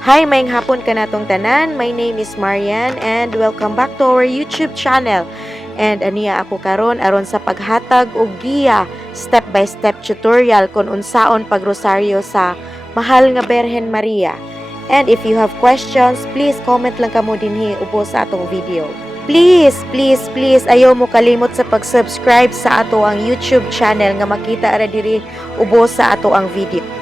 Hi, maayong hapon ka natong tanan. My name is Marian and welcome back to our YouTube channel. And aniya ako karon aron sa paghatag og giya step by step tutorial kung unsaon pagrosaryo sa Mahal nga Berhen Maria. And if you have questions, please comment lang kamo dinhi ubos sa atong video. Please, ayaw mo kalimot sa pag-subscribe sa ato ang YouTube channel nga makita ara diri ubos sa ato ang video.